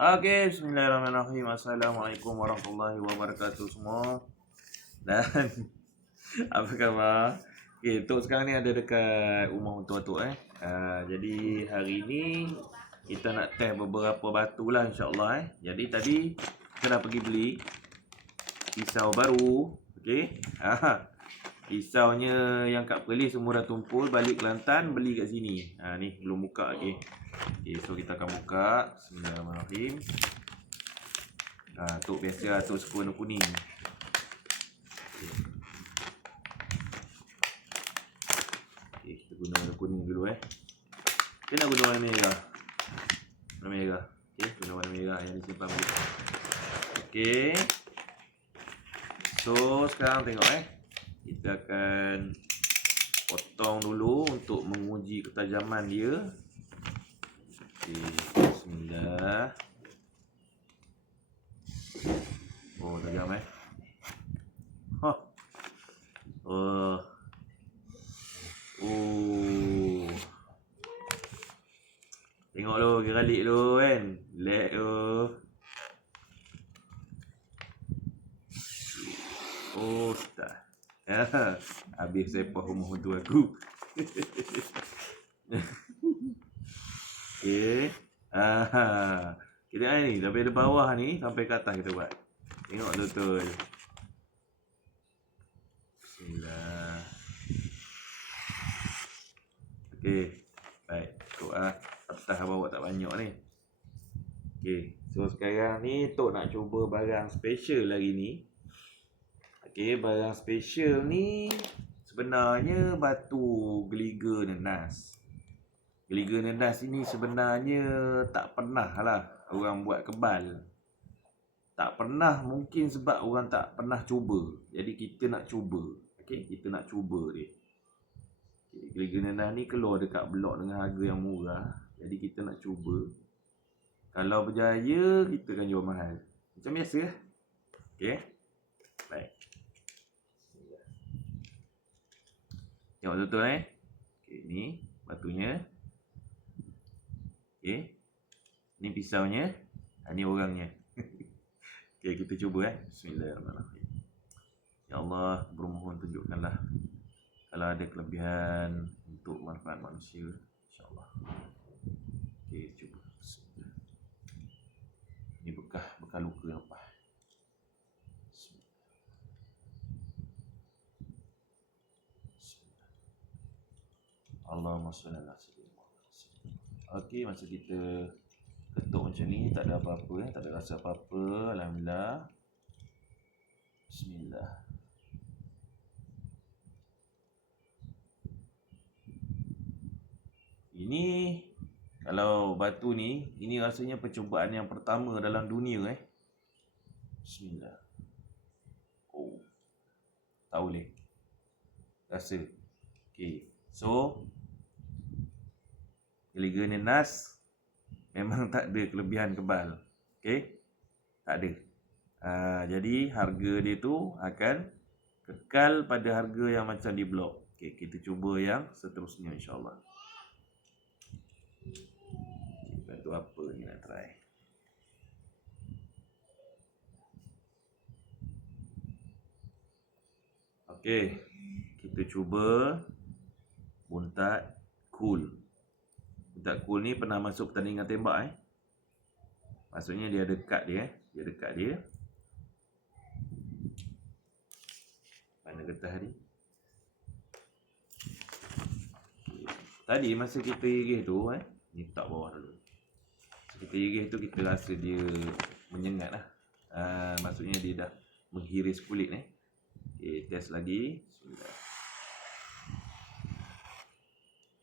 Okey, bismillahirrahmanirrahim. Assalamualaikum warahmatullahi wabarakatuh semua. Dan apa khabar? Okey, Tok sekarang ni ada dekat rumah untuk Tok jadi hari ni kita nak test beberapa batu lah insya-Allah Jadi tadi kita dah pergi beli pisau baru. Okey. Pisaunya yang kat Perlis semua dah tumpul, balik Kelantan beli kat sini. Ni belum buka lagi. Okey, so kita akan buka. Bismillahirrahmanirrahim. Tok biasa Tok suka warna kuning. Okey, kita guna warna kuning dulu Kita nak guna warna merah. Warna merah. Okey, guna warna merah yang disimpan dulu. Okey. So, sekarang tengok kita akan potong dulu untuk menguji ketajaman dia. Okey, bismillah. Oh, tajam Oh. Tengok lu, geralik lu kan. Relax lu. Oh, tak. Habis sepah rumah tu aku. Okey. Kita ni dari bawah ni sampai ke atas kita buat. Tengok betul. Bismillah. Okey. Baik. Tok atas bawa tak banyak ni. Okey. So sekarang ni Tok nak cuba barang special lagi ni. Okey, barang special ni sebenarnya batu geliga nenas. Geliga nenas ini sebenarnya tak pernah lah orang buat kebal. Tak pernah mungkin sebab orang tak pernah cuba. Jadi kita nak cuba. Okey, kita nak cuba dia. Okay, geliga nenas ni keluar dekat blok dengan harga yang murah. Jadi kita nak cuba. Kalau berjaya, kita akan jual mahal. Macam biasa lah. Okey. Baik. Tengok betul Okey, ni batunya. Okey. Ni pisaunya. Ni orangnya. Okey, kita cuba Bismillahirrahmanirrahim. Ya Allah, bermohon tunjukkanlah kalau ada kelebihan untuk manfaat manusia, insya-Allah. Okey, cuba. Ini bekas luka apa? Allahumma shalli ala sayyidina. Okey, masa kita ketuk macam ni tak ada apa-apa tak ada rasa apa-apa. Alhamdulillah. Bismillah. Ini kalau batu ni, ini rasanya percubaan yang pertama dalam dunia Bismillah. Oh. Tak boleh. Rasa. Okey. So, geliga nenas memang tak ada kelebihan kebal. Okey? Tak ada. Jadi harga dia tu akan kekal pada harga yang macam di blok. Okey, kita cuba yang seterusnya insya-Allah. Batu apa ni nak try? Okey, kita cuba buntat cool. Buntat cool ni pernah masuk pertandingan tembak Maksudnya dia ada kad dia Dia ada kad dia. Mana getah ni? Tadi masa kita iris tu ni tak bawah dulu. Masa kita iris tu kita rasa dia menyengat lah. Maksudnya dia dah menghiris kulit Okey, test lagi. Bismillah.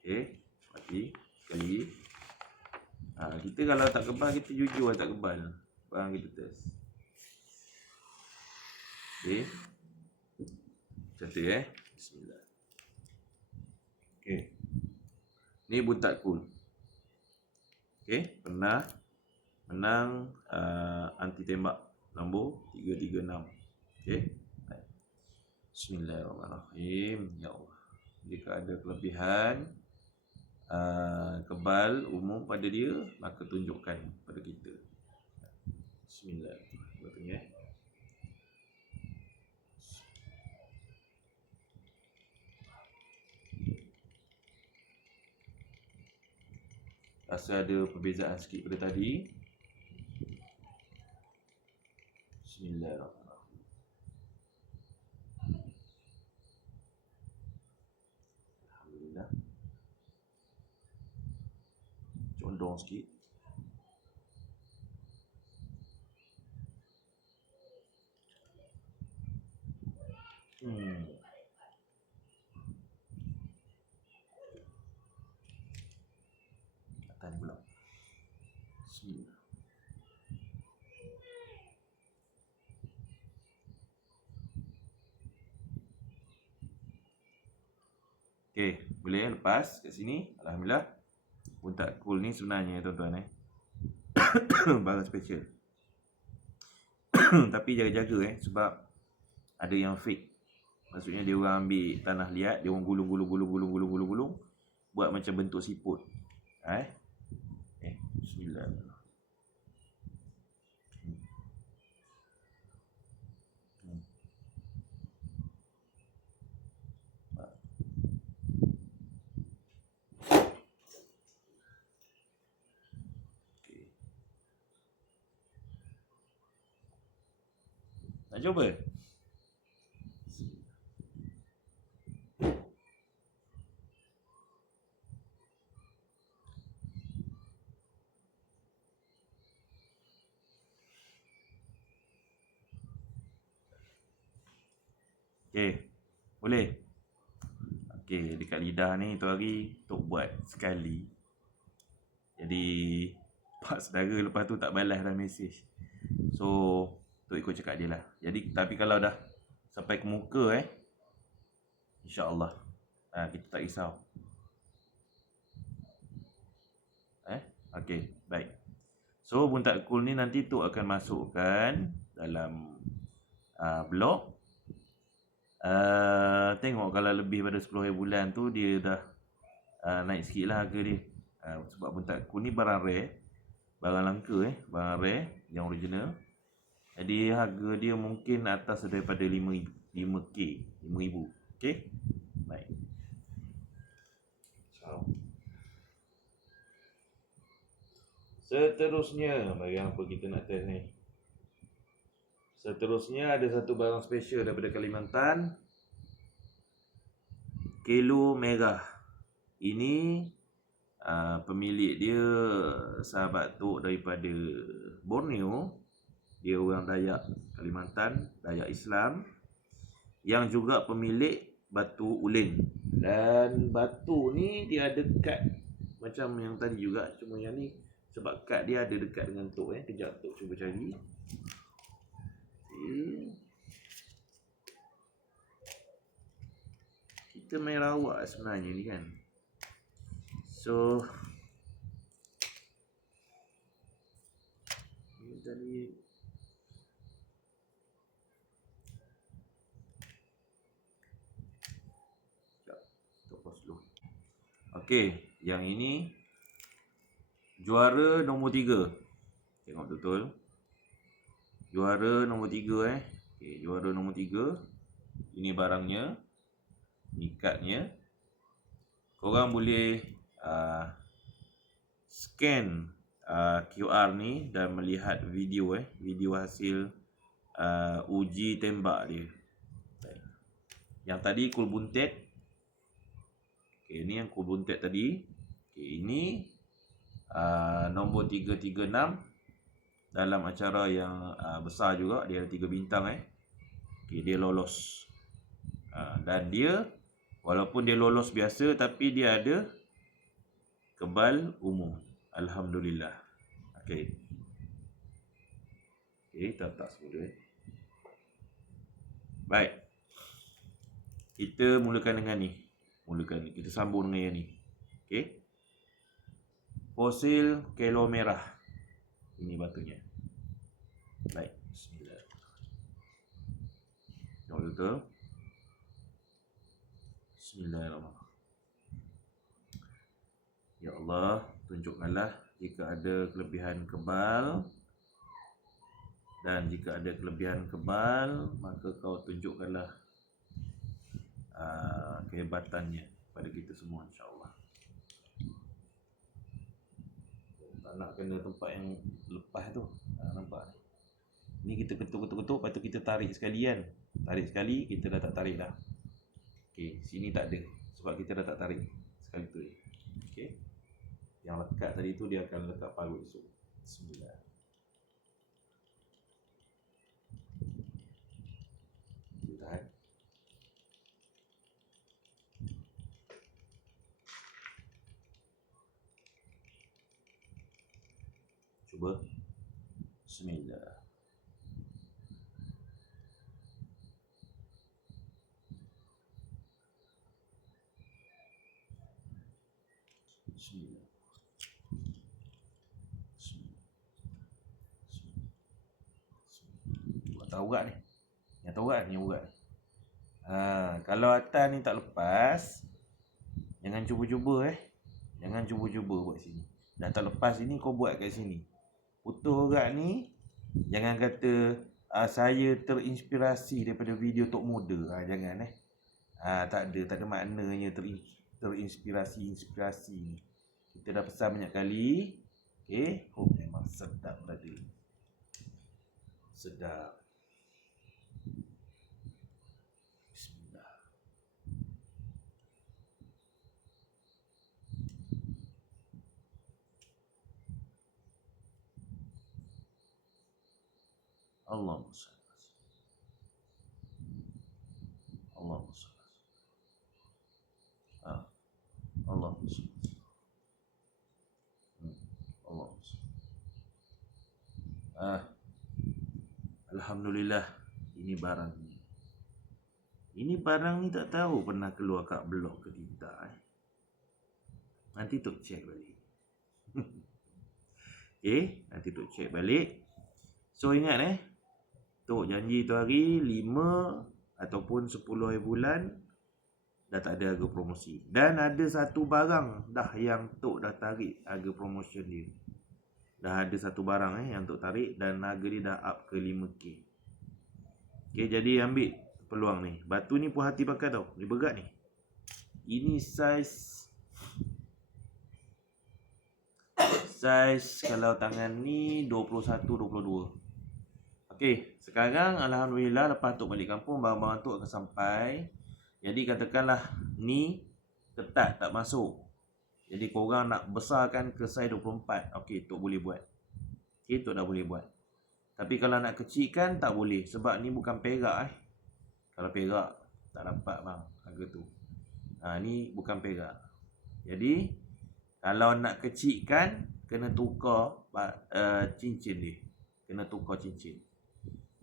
Okey, mati sekali. Kita kalau tak kebal, kita jujur tak kebal. Barang kita test. Okey. Cantik Bismillah. Okey. Ni buntat cool. Okey, pernah menang anti tembak nombor 336. Okey. Bismillahirrahmanirrahim. Ya Allah. Jika ada kelebihan kebal umum pada dia, maka tunjukkan pada kita. Bismillah. Batunya. Rasa ada perbezaan sikit pada tadi. Bismillahirrahmanirrahim. Alhamdulillah. Condong sikit. Atas pula. Bismillah. Okey, boleh lepas kat sini. Alhamdulillah. Buntat cool ni sebenarnya tuan-tuan barang special. Tapi jaga-jaga sebab ada yang fake. Maksudnya dia orang ambil tanah liat, dia orang gulung buat macam bentuk siput. Bismillah. Nak cuba? Okey. Boleh? Okey, dekat lidah ni tu hari Tok buat sekali. Jadi pak saudara lepas tu tak balas dah mesej. So Tok ikut cakap dia lah. Jadi tapi kalau dah sampai ke muka insya-Allah kita tak risau. Okey, baik. So buntat cool ni nanti Tok akan masukkan dalam blok. Tengok kalau lebih pada 10 hari bulan tu dia dah naik sikit lah harga dia. Sebab buntat cool ni barang rare, barang langka barang rare yang original. Jadi harga dia mungkin atas daripada 5K, 5,000. Okey? Baik. Seterusnya, bagi apa kita nak test ni? Seterusnya ada satu barang special daripada Kalimantan. Kelo merah. Ini pemilik dia sahabat Tok daripada Borneo. Dia orang Dayak Kalimantan, Dayak Islam, yang juga pemilik batu ulin. Dan batu ni dia ada kad macam yang tadi juga, cuma yang ni sebab kad dia ada dekat dengan Tok Kejap Tok cuba cari. Kita main rawak sebenarnya ni kan. So ni tadi Tok pause dulu. Okey, yang ini juara nombor 3. Tengok betul. Juara nombor 3 Okey, juara nombor 3. Ini barangnya. Ni kadnya. Korang boleh scan QR ni dan melihat video video hasil uji tembak dia. Yang tadi kul buntet. Okey, ini yang kul buntet tadi. Okey, ini nombor 336 dalam acara yang besar juga. Dia ada 3 bintang Okey, dia lolos. Dan dia walaupun dia lolos biasa tapi dia ada kebal umum. Alhamdulillah. Okey. Okey, tak semula. Baik. Kita mulakan dengan ni. Kita sambung dengan yang ni. Okey. Fosil kelo merah. Ini batunya. Baik. Bismillah. Tengok betul. Bismillahirrahmanirrahim. Ya Allah, tunjukkanlah jika ada kelebihan kebal Dan jika ada kelebihan kebal, maka kau tunjukkanlah kehebatannya pada kita semua, insyaAllah. Tak nak kena tempat yang lepas tu. Nampak? Ni kita ketuk-ketuk, lepas tu kita tarik sekali kan. Tarik sekali, kita dah tak tarik dah. Okey, sini tak ada. Sebab kita dah tak tarik sekali tu. Okey. Yang lekat tadi tu dia akan lekat parut esok. Bismillah. Tahan. Cuba. Bismillah. Bismillah. Buat taurat ni. Yang taurat ni urat. Kalau atas ni tak lepas, jangan cuba-cuba Jangan cuba-cuba buat sini. Dah tak lepas sini, kau buat kat sini. Putus urat ni, jangan kata saya terinspirasi daripada video Tok Muda. Jangan tak ada maknanya terinspirasi ni. Kita dah pesan banyak kali. Okey, memang sedap tadi. Sedap. Bismillah. Allahumma salli. Allahumma salli. Allahumma salli. Allahumma salli. Alhamdulillah, ini barang ni. Ini barang ni tak tahu pernah keluar kat blog ke tidak. Nanti Tok check balik. Okey, nanti Tok check balik. So ingat Tok janji tu hari 5 ataupun 10 hari bulan dah tak ada harga promosi. Dan ada satu barang dah yang Tok dah tarik harga promotion dia. Dah ada satu barang yang Tok tarik dan harga dia dah up ke 5k. Okey, jadi ambil peluang ni. Batu ni puas hati pakai tau. Dia berat ni. Ini saiz kalau tangan ni 21-22. Okey, sekarang alhamdulillah lepas Tok balik kampung, barang-barang Tok akan sampai. Jadi katakanlah ni ketat tak masuk. Jadi korang nak besarkan ke saiz 24. Okey, Tok boleh buat. Okey, Tok dah boleh buat. Tapi kalau nak kecilkan tak boleh sebab ni bukan perak Kalau perak tak dapat bang harga tu. Ni bukan perak. Jadi kalau nak kecilkan kena tukar cincin dia. Kena tukar cincin.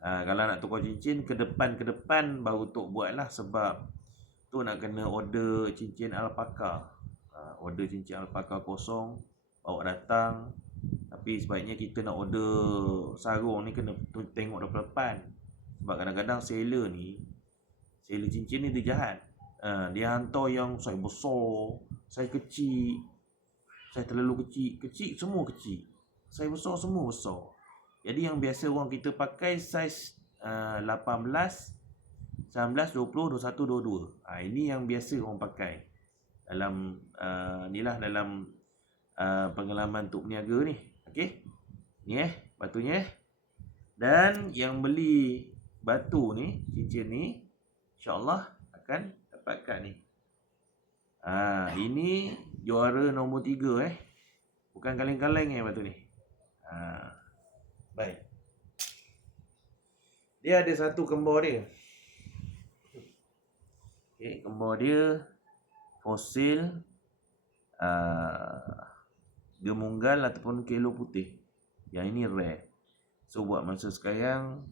Kalau nak tukar cincin ke depan baru Tok buatlah sebab Tok nak kena order cincin alpaka. Order cincin alpaka kosong bawa datang. Tapi sebaiknya kita nak order sarung ni kena tengok depan. Sebab kadang-kadang seller cincin ni dia jahat. Dia hantar yang saiz besar, saiz kecil, saiz terlalu kecil semua kecil. Saiz besar semua besar. Jadi yang biasa orang kita pakai saiz 18, 19, 20, 21, 22. Ini yang biasa orang pakai. Dalam dalam pengalaman Tok Peniaga ni. Okey. Ni batunya. Dan yang beli batu ni, cincin ni, insya-Allah akan dapatkan ni. Ini juara nombor 3 Bukan kaleng-kaleng batu ni. Baik. Dia ada satu kembar dia. Okey, kembar dia fosil gemunggal ataupun kelo putih. Yang ini rare. So buat masa sekarang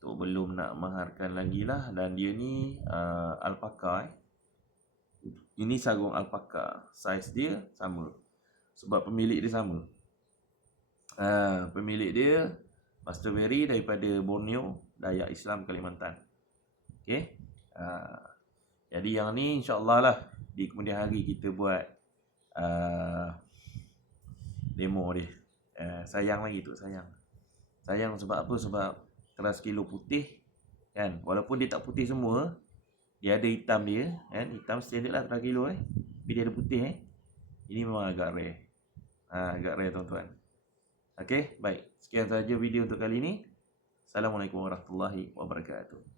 Tok belum nak maharkan lagi lah. Dan dia ni alpaka Ini sarung alpaka. Saiz dia sama. Sebab pemilik dia sama. Pemilik dia Master Berry daripada Borneo, Dayak Islam Kalimantan. Okey. Jadi yang ni insya-Allah lah di kemudian hari kita buat demo dia. Sayang lagi Tok sayang. Sayang sebab apa? Sebab keras kilo putih kan, walaupun dia tak putih semua, dia ada hitam dia kan, hitam standard lah keras kilo tapi dia ada putih Ini memang agak rare. Agak rare tuan-tuan. Okey, baik. Sekian saja video untuk kali ini. Assalamualaikum warahmatullahi wabarakatuh.